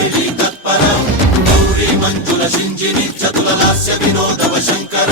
కేళి తత్పర గౌరీ మంజుల శింజిని చతుల లాస్య వినోదవ శంకర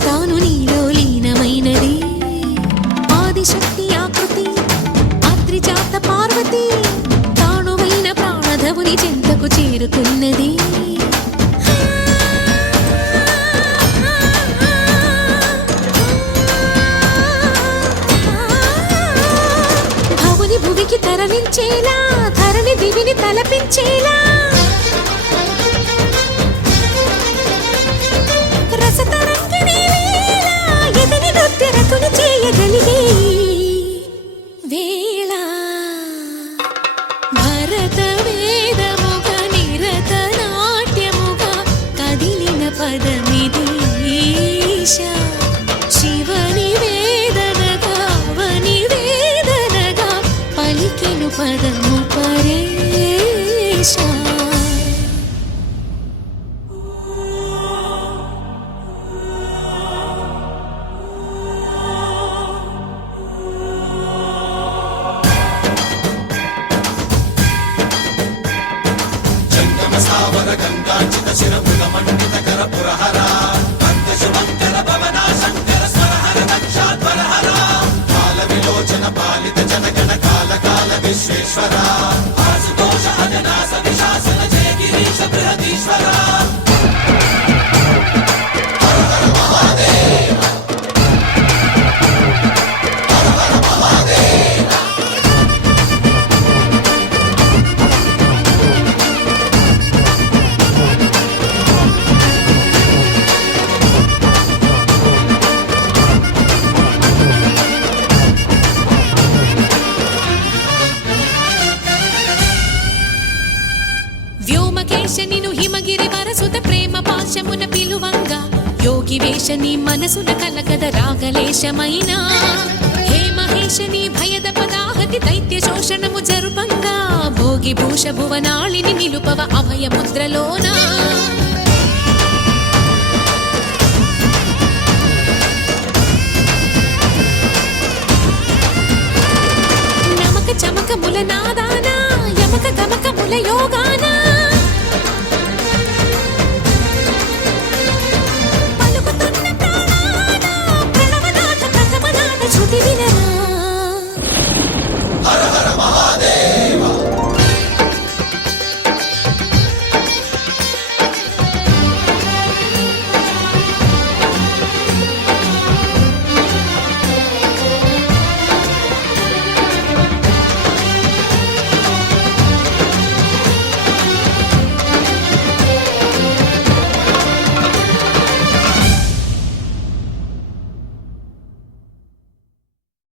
తాను నీలో లీనమైనది ఆదిశక్తి ఆకృతి అద్రిజాత పార్వతి తానువైన ప్రాణధవుని చెంతకు చేరుకున్నది భవుని భువికి తరలించేలా ధరణి దివిని తలపించేలా చేయగలిగే వేళ భరత వేదముగ నిరత నాట్యముగ కదిలిన పదమిది శివని వేదనగా వని వేదనగా పలికెను పదము పరేశ సావర గంగాంచిత శిరముల మండిత కర పురహర అంతశుమంకర భవన శంకర స్వరహర దక్షాధ్వరహర కాల విలోచన పాలిత జనగణ కాల కాల విశ్వేశ్వర ఆశుతోష అజనాస విశాసన జయ గిరీశ బృహదీశ్వర హర హర మహాదేవ హర హర మహాదేవ నిను హిమగిరి వరసుత ప్రేమ పాశమున పిలువంగా యోగి వేషని మనసున కలగద రాగలేశమైన హే మహేశని భయద పదాహతి దైత్య శోషణము జరుపంగా భోగి భూష భువనాళిని నిలుపవ అభయ ముద్రలోన నమక చమక ముల నాదాన యమక గమక ముల యోగాన